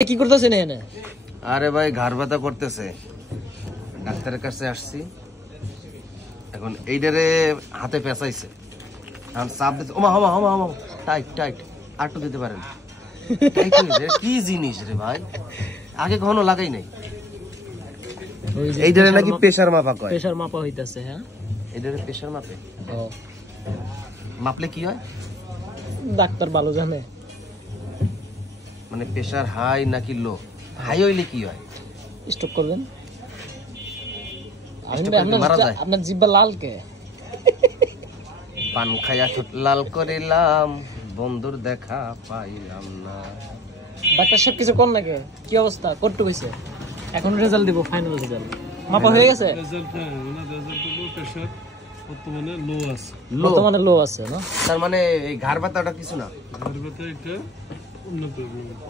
কি করতেছেন এখানে? আরে ভাই ঘাড় ব্যথা করতেছে, ডাক্তারের কাছে আসছি। এখন এইটারে হাতে পেঁচাইছে, এখন চাপ দিতে ওমা হমা হমা হমা টাইট টাইট আটটু দিতে পারেন। কি জিনিস রে ভাই, আগে কখনো লাগাই নাই। এইটারে নাকি প্রেসার মাপা কয়। প্রেসার মাপা হইতাছে। হ্যাঁ, এইটারে প্রেসার মাপে। ও মাপলে কি হয় ডাক্তার ভালো জানে। মানে প্রেসার হাই নাকি লো? হাই হইলে কি হয়? স্টক করবেন। মারা যায়। আপনার জিহ্বা লাল কে? পান খাইয়া ঠোঁট লাল করিলাম, বন্ধুর দেখা পাইলাম না। ডাক্তার সাহেব কিছু কর নাকি? কি অবস্থা? কতটুকু হইছে? এখন রেজাল্ট দিব, ফাইনাল রেজাল্ট। মাপা হয়ে গেছে? রেজাল্ট হলো প্রেসার বর্তমানে লো আছে না? তার মানে এই ঘাড় ব্যথাটা কিছু না, এটা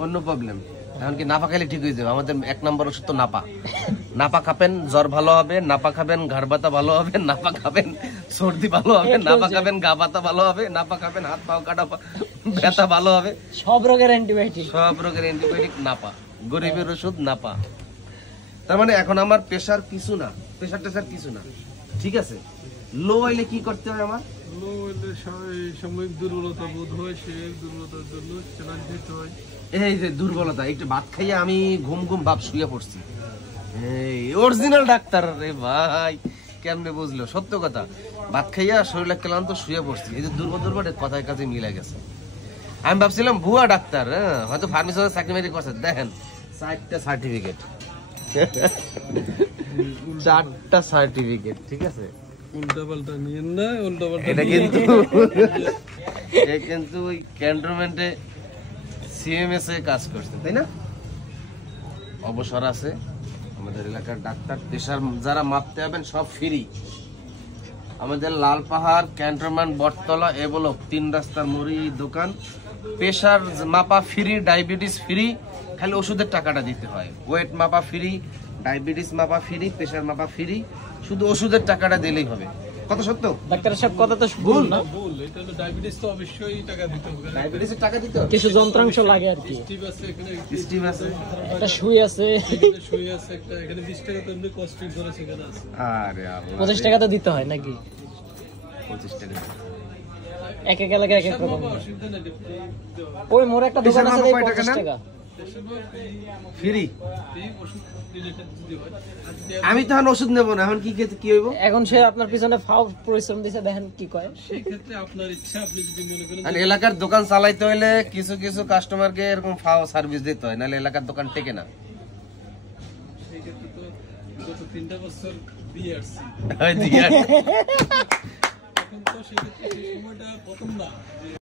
অন্য প্রবলেম। এখন কি নাপা খেলে ঠিক হয়ে যাবে? আমাদের 1 নম্বর ওষুধ তো নাপা। নাপা খাবেন জ্বর ভালো হবে, নাপা খাবেন ঘাড় ব্যথা ভালো হবে, নাপা খাবেন সর্দি ভালো হবে, নাপা খাবেন গা ব্যথা ভালো হবে, নাপা খাবেন হাত পা কাটা ব্যথা ভালো হবে। সব রোগের অ্যান্টিবায়োটিক, সব রোগের অ্যান্টিবায়োটিক নাপা, গরিবের ওষুধ নাপা। তার মানে এখন আমার প্রেসার কিছু না, প্রেসার টেসার কিছু না, ঠিক আছে। লো হইলে কি করতে হয় আমার? লো হলে সাময়িক দুর্বলতা বোধ হয়, সে দুর্বলতার জন্য চ্যালেঞ্জ দিতে হয়। এই যে দুর্বলতা, একটু ভাত খাইয়ে আমি ঘুম ঘুম ভাব শুয়ে পড়ছি। এই অরিজিনাল ডাক্তার রে ভাই, কেমনে বুঝলো? সত্য কথা, ভাত খাইয়া শরীরে ক্লান্ত শুয়ে পড়ছি। এই যে দুর্বল দুর্বল কথায় কাজে মিলে গেছে। আমি ভাবছিলাম ভুয়া ডাক্তার, হ্যাঁ হয়তো ফার্মেসি চাকরি মাকরি করছে। দেখেন 4টা সার্টিফিকেট, 4টা সার্টিফিকেট, ঠিক আছে। উল্টা পাল্টা নিয়েন না, উল্টা পাল্টা এটা কিন্তু কিন্তু ওই ক্যান্টনমেন্টে সিএমএস এ কাজ করছে, তাই না? অবসর আছে আমাদের এলাকার ডাক্তার। প্রেসার যারা মাপতে হবেন সব ফ্রি। আমাদের লাল পাহাড় ক্যান্টনমেন্ট বটতলা এবলক 3 রাস্তার মুড়ি দোকান। প্রেসার মাপা ফ্রি, ডায়াবেটিস ফ্রি, খালি ওষুধের টাকাটা দিতে হয়। ওয়েট মাপা ফ্রি, ডায়াবেটিস মাপা ফ্রি, প্রেসার মাপা ফ্রি, শুধু ওষুধের টাকাটা দিলেই হবে। কত সত্য? ডাক্তার সাহেব কথা তো ভুল না। ভুল, এটা হলো ডায়াবেটিস, তো অবশ্যই টাকা দিতে হবে। ডায়াবেটিসের টাকা দিতে হবে। কিছু যন্ত্রাংশ লাগে আর কি। স্টিভ আছে এখানে, স্টিম আছে, একটা সুই আছে, এখানে সুই আছে একটা, এখানে 20 টাকা তো এমনি কস্টিং করে সেখানে আছে। আরে আল্লাহ, 25 টাকা তো দিতে হয় নাকি? 25 টাকা। এক এক এলাকায় এক এক রকম। অসুবিধা নেই, দিতে হবে। ওই মোর একটা দোকান আছে, প্রেসার মাপা কয় 25 টাকা টাকা। ফ্রি। এই ওষুধ দিলে এটা দিতে হয়। আমি তো এখন ওষুধ নেবো না, এখন কি কি হইব? এখন সে আপনার পিছনে ফাও পরিশ্রম দিছে, দেখেন কি কয়। সেই ক্ষেত্রে আপনার ইচ্ছা, আপনি যদি মনে করেন আর এলাকার দোকান চালাইতে হইলে কিছু কিছু কাস্টমারকে এরকম ফাও সার্ভিস দিতে হয়, নাহলে এলাকার দোকান টেকে না। সেই ক্ষেত্রে তো গত 3টা বছর দিয়ে আসছি, হয় দিয়া। এখন তো সেই ক্ষেত্রে সেই সময়টা প্রথম না।